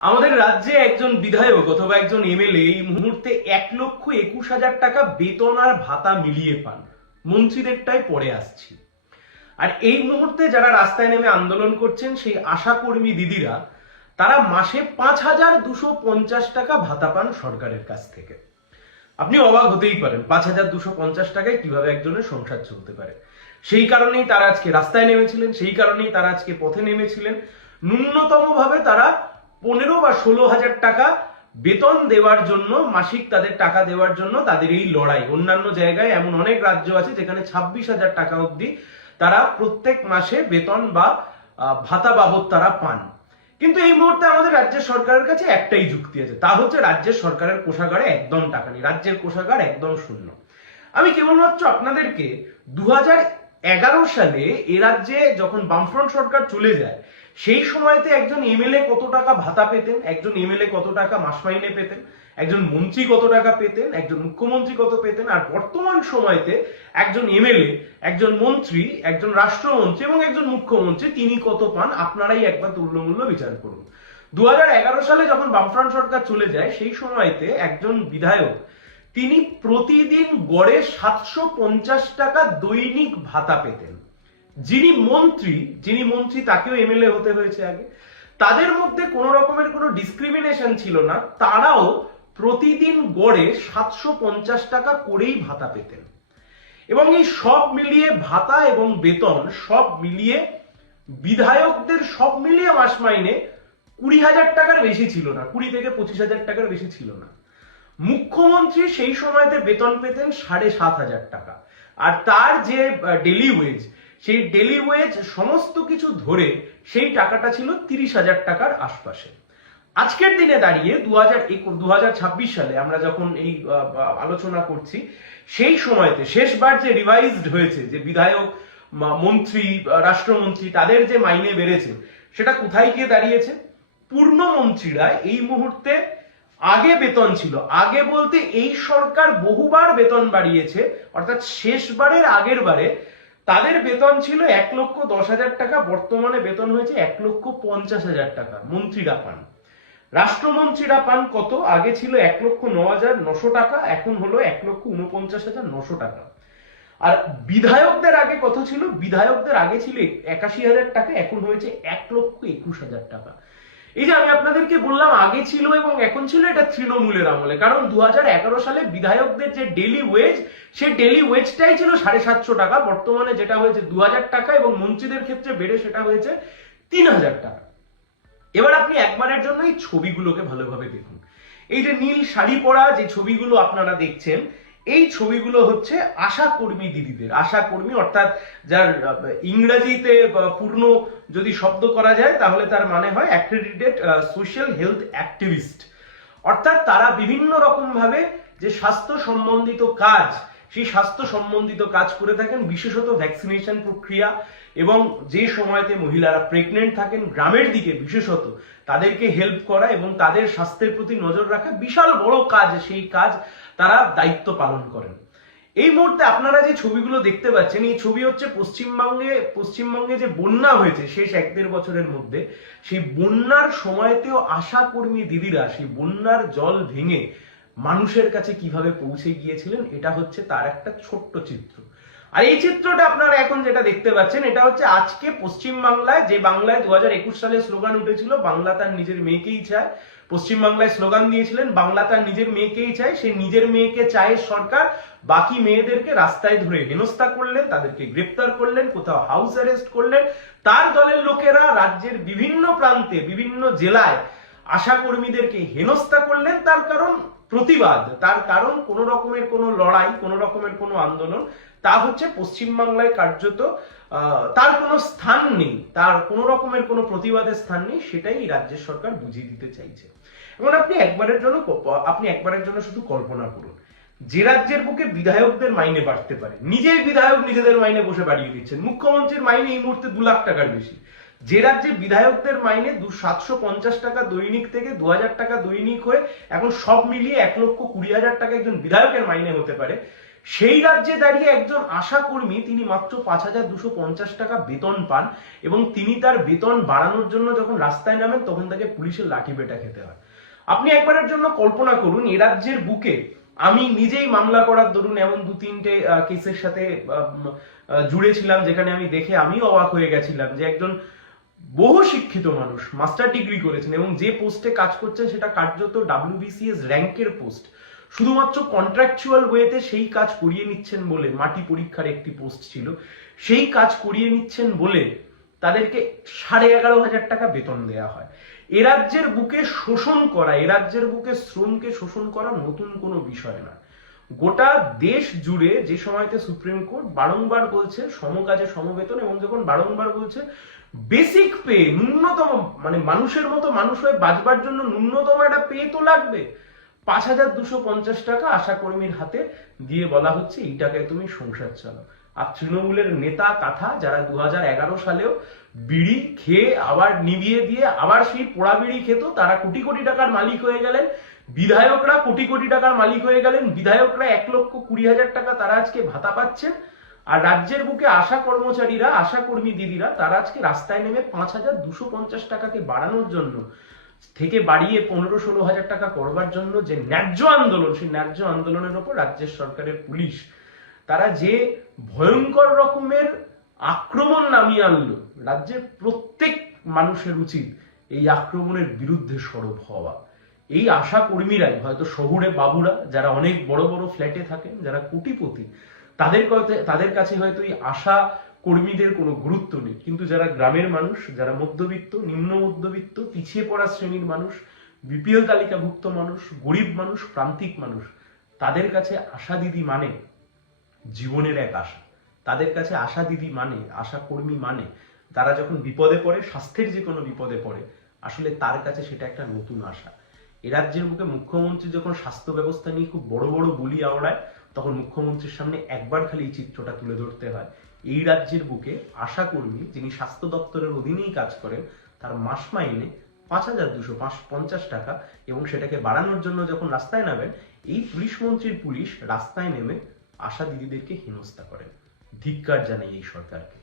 আমাদের রাজ্যে একজন বিধায়ক অথবা একজন এমএলএ এই মুহূর্তে 1,21,000 টাকা বেতন আর ভাতা মিলিয়ে পান। মন্ত্রীদেরটাই পরে আসছি। আর এই মুহূর্তে যারা রাস্তায় নেমে আন্দোলন করছেন সেই আশাকর্মী দিদিরা তারা মাসে 5,250 টাকা ভাতা পান সরকারের কাছ থেকে। আপনি অবাক হতেই পারেন 5,250 টাকায় কিভাবে একজনের সংসার চলতে পারে। সেই কারণেই তারা আজকে রাস্তায় নেমেছিলেন, সেই কারণেই তারা আজকে পথে নেমেছিলেন। ন্যূনতম ভাবে তারা 15 বা 16,000 টাকা বেতন দেওয়ার জন্য, মাসিক তাদের টাকা দেওয়ার জন্য তাদের এই লড়াই। অন্যান্য জায়গায় এমন অনেক রাজ্য আছে যেখানে 26,000 টাকা অবধি তারা প্রত্যেক মাসে বেতন বা ভাতা বাবদ তারা পান। কিন্তু এই মুহূর্তে আমাদের রাজ্যের সরকারের কাছে একটাই যুক্তি আছে, তা হচ্ছে রাজ্যের সরকারের কোষাগারে একদম টাকা নেই, রাজ্যের কোষাগার একদম শূন্য। আমি কেবলমাত্র আপনাদেরকে 2011 সালে এ রাজ্যে যখন বামফ্রন্ট সরকার চলে যায় সেই সময়তে একজন এমএলএ কত টাকা ভাতা পেতেন, একজন এমএলএ কত টাকা মাস মাইনে পেতেন, একজন মন্ত্রী কত টাকা পেতেন, একজন মুখ্যমন্ত্রী কত পেতেন, আর বর্তমান সময়তে একজন এমএলএ, একজন মন্ত্রী, একজন রাষ্ট্রমন্ত্রী এবং একজন মুখ্যমন্ত্রী তিনি কত পান, আপনারাই একবার তুল্যমূল্য বিচার করুন। 2011 সালে যখন বামফ্রন্ট সরকার চলে যায় সেই সময়তে একজন বিধায়ক তিনি প্রতিদিন গড়ে 750 টাকা দৈনিক ভাতা পেতেন। যিনি মন্ত্রী তাকেও এমএলএ হতে হয়েছে আগে, তাদের মধ্যে কোন রকমের কোনো ডিসক্রিমিনেশন ছিল না, তারাও প্রতিদিন গড়ে 750 টাকা করেই ভাতা পেতেন। এবং এই সব মিলিয়ে ভাতা এবং বেতন সব মিলিয়ে বিধায়কদের সব মিলিয়ে মাস মাইনে 20,000 টাকার বেশি ছিল না, 20 থেকে 25,000 টাকার বেশি ছিল না। মুখ্যমন্ত্রী সেই সময়তে বেতন পেতেন 7,500 টাকা, আর তার যে ডেলি ওয়েজ, সেই ডেলি ওয়েজ সমস্ত কিছু ধরে সেই টাকাটা ছিল 30,000 টাকার আশপাশে। আজকের দিনে দাঁড়িয়ে 2026 সালে আমরা যখন এই আলোচনা করছি সেই সময়তে শেষবার যে রিভাইজড হয়েছে, যে বিধায়ক, মন্ত্রী, রাষ্ট্রমন্ত্রী তাদের যে মাইনে বেড়েছে সেটা কোথায় গিয়ে দাঁড়িয়েছে? পূর্ণমন্ত্রীরা এই মুহূর্তে, আগে বেতন ছিল, আগে বলতে এই সরকার বহুবার বেতন বাড়িয়েছে, অর্থাৎ শেষবারের আগের বারে তাদের বেতন ছিল 1,10,000 টাকা, বর্তমানে বেতন হয়েছে 1,50,000 টাকা মন্ত্রীরা পান। রাষ্ট্রমন্ত্রীরা পান কত? আগে ছিল 1,09,900 টাকা, এখন হলো 1,49,900 টাকা। আর বিধায়কদের আগে কত ছিল? বিধায়কদের আগে ছিল 81,000 টাকা, এখন হয়েছে 1,21,000 টাকা। এই যে আমি আপনাদেরকে বললাম আগে ছিল এবং এখন ছিল, এটা তৃণমূলের আমলে। কারণ 2011 সালে বিধায়কদের যে ডেলি ওয়েজ, সেই ডেলি ওয়েজটাই ছিল 750 টাকা, বর্তমানে যেটা হয়েছে 2,000 টাকা, এবং মন্ত্রীদের ক্ষেত্রে বেড়ে সেটা হয়েছে 3,000 টাকা। এবার আপনি একবারের জন্য এই ছবিগুলোকে ভালোভাবে দেখুন। এই যে নীল শাড়ি পরা যে ছবিগুলো আপনারা দেখছেন, এই ছবিগুলো হচ্ছে আশাকর্মী দিদিদের। আশাকর্মী অর্থাৎ যার ইংরেজিতে পূর্ণ যদি শব্দ করা যায় তাহলে তার মানে হয় অ্যাক্রেডিটেড সোশ্যাল হেলথ অ্যাক্টিভিস্ট। অর্থাৎ তারা বিভিন্ন রকম ভাবে যে স্বাস্থ্য সম্বন্ধিত কাজ, সেই স্বাস্থ্য সম্বন্ধিত কাজ করে থাকেন, বিশেষত ভ্যাকসিনেশন প্রক্রিয়া, এবং যে সময়তে মহিলারা প্রেগনেন্ট থাকেন গ্রামের দিকে বিশেষত তাদেরকে হেল্প করা এবং তাদের স্বাস্থ্যের প্রতি নজর রাখা বিশাল বড় কাজ, সেই কাজ তারা দায়িত্ব পালন করেন। এই মুহূর্তে আপনারা যে ছবিগুলো দেখতে পাচ্ছেন, এই ছবি হচ্ছে পশ্চিমবঙ্গে যে বন্যা হয়েছে শেষ 1-1.5 বছরের মধ্যে, সেই বন্যার সময়তেও আশাকর্মী দিদিরা সেই বন্যার জল ভেঙে মানুষের কাছে কিভাবে পৌঁছে গিয়েছিলেন, এটা হচ্ছে তার একটা ছোট্ট চিত্র। আর এই চিত্রটা আপনারা এখন যেটা দেখতে পাচ্ছেন, এটা হচ্ছে আজকে পশ্চিমবাংলায়, যে বাংলায় 2021 সালে স্লোগান উঠেছিল বাংলা তার নিজের মেয়েকেই চায়। পশ্চিমবাংলায় স্লোগান দিয়েছিলেন বাংলা তার নিজের মেয়েকেই চায়, সেই নিজের মেয়েকে চায় সরকার। বাকি মেয়েদেরকে রাস্তায় ধরে হেনস্থা করলেন, তাদেরকে গ্রেপ্তার করলেন, কোথাও হাউস অ্যারেস্ট করলেন। তার দলের লোকেরা রাজ্যের বিভিন্ন প্রান্তে, বিভিন্ন জেলায় আশাকর্মীদেরকে হেনস্থা করলেন। তার কারণ প্রতিবাদ, তার কারণ কোন রকমের কোনো লড়াই, কোন রকমের কোনো আন্দোলন, তা হচ্ছে পশ্চিমবাংলায় কার্যত তার কোনো স্থান নেই, তার কোনো রকমের কোনো প্রতিবাদের স্থান নেই, সেটাই রাজ্যের সরকার বুঝিয়ে দিতে চাইছে। এবং আপনি একবারের জন্য শুধু কল্পনা করুন, যে রাজ্যের বুকে বিধায়কদের মাইনে বাড়তে পারে, নিজেই বিধায়ক নিজেদের মাইনে বসে বাড়িয়ে দিচ্ছেন, মুখ্যমন্ত্রীর মাইনে এই মুহূর্তে 2 লাখ টাকার বেশি, যে রাজ্যে বিধায়কদের মাইনে 750 টাকা দৈনিক থেকে 2,000 টাকা দৈনিক হয়ে এখন সব মিলিয়ে 1,20,000 টাকা একজন বিধায়কের মাইনে হতে পারে, সেই রাজ্যে দাঁড়িয়ে একজন আশা কর্মী তিনি মাত্র 5,250 টাকা বেতন পান এবং তিনি তার বেতন বাড়ানোর জন্য যখন রাস্তায় নামেন তখন তাকে পুলিশের লাঠি পেটা খেতে হয়। আপনি একবারের জন্য কল্পনা করুন এ রাজ্যের বুকে, আমি নিজেই মামলা করার দরুন এমন 2-3টে কেসের সাথে জুড়ে ছিলাম যেখানে আমি দেখে আমিও অবাক হয়ে গেছিলাম যে একজন বহু শিক্ষিত মানুষ মাস্টার ডিগ্রি করেছেন এবং যে পোস্টে কাজ করছেন সেটা কার্যত WBCS র্যাঙ্কের পোস্ট, শুধুমাত্র কন্ট্রাকচুয়াল ওয়েতে সেই কাজ করিয়ে নিচ্ছেন বলে, মাটি পরীক্ষার একটি পোস্ট ছিল, সেই কাজ করিয়ে নিচ্ছেন বলে তাদেরকে 11,500 টাকা বেতন দেওয়া হয়। এ রাজ্যের বুকে শোষণ করা, এ রাজ্যের বুকে শ্রমকে শোষণ করা নতুন কোনো বিষয় না। গোটা দেশ জুড়ে যে সময়তে সুপ্রিম কোর্ট বারংবার বলছে সমকাজে সমবেতন এবং যখন বারংবার বলছে বেসিক পে, ন্যূনতম, মানে মানুষের মতো মানুষ হয়ে বাঁচবার জন্য ন্যূনতম একটা পে তো লাগবে, 5,250 টাকা আশা কর্মীর হাতে দিয়ে বলা হচ্ছে এই টাকায় তুমি সংসার চালাও। আর তৃণমূলের নেতা কাঁথা যারা 2011 সালেও বিড়ি খেয়ে আবার নিভিয়ে দিয়ে আবার সেই পোড়া বিড়ি খেত, তারা কোটি কোটি টাকার মালিক হয়ে গেলেন। বিধায়করা কোটি কোটি টাকার মালিক হয়ে গেলেন। বিধায়করা 1,20,000 টাকা তারা আজকে ভাতা পাচ্ছেন। আর রাজ্যের বুকে আশা কর্মচারীরা, আশা কর্মী দিদিরা তারা আজকে রাস্তায় নেমে 5,250 টাকাকে বাড়ানোর জন্য থেকে বাড়িয়ে 15-16 হাজার টাকা করবার জন্য যে ন্যায্য আন্দোলন, সেই ন্যায্য আন্দোলনের ওপর রাজ্যের সরকারের পুলিশ তারা যে ভয়ঙ্কর রকমের আক্রমণ নামিয়ে আনলো, রাজ্যের প্রত্যেক মানুষের উচিত এই আক্রমণের বিরুদ্ধে সরব হওয়া। এই আশা কর্মীরাই হয়তো শহুরে বাবুরা যারা অনেক বড় বড় ফ্ল্যাটে থাকেন, যারা কোটিপতি, তাদের কাছে হয়তো এই আশা কর্মীদের কোনো গুরুত্ব নেই, কিন্তু যারা গ্রামের মানুষ, যারা মধ্যবিত্ত, নিম্ন মধ্যবিত্ত, পিছিয়ে পড়া শ্রেণীর মানুষ, BPL তালিকাভুক্ত মানুষ, গরিব মানুষ, প্রান্তিক মানুষ, তাদের কাছে আশা দিদি মানে জীবনের এক আশা। তাদের কাছে আশা দিদি মানে, আশা কর্মী মানে তারা যখন বিপদে পড়ে, স্বাস্থ্যের যে কোনো বিপদে পড়ে, আসলে তার কাছে সেটা একটা নতুন আশা। এ রাজ্যের মুখে মুখ্যমন্ত্রী যখন স্বাস্থ্য ব্যবস্থা নিয়ে খুব বড় বড় বুলি আওড়ায়, তখন মুখ্যমন্ত্রীর সামনে একবার খালি এই চিত্রটা তুলে ধরতে হয়। এই রাজ্যের বুকে আশা কর্মী যিনি স্বাস্থ্য দপ্তরের অধীনেই কাজ করেন, তার মাস মাইনে 5,250 টাকা, এবং সেটাকে বাড়ানোর জন্য যখন রাস্তায় নামেন, এই পুলিশ মন্ত্রীর পুলিশ রাস্তায় নেমে আশা দিদিদেরকে হেনস্থা করেন। ধিক্কার জানাই এই সরকারকে।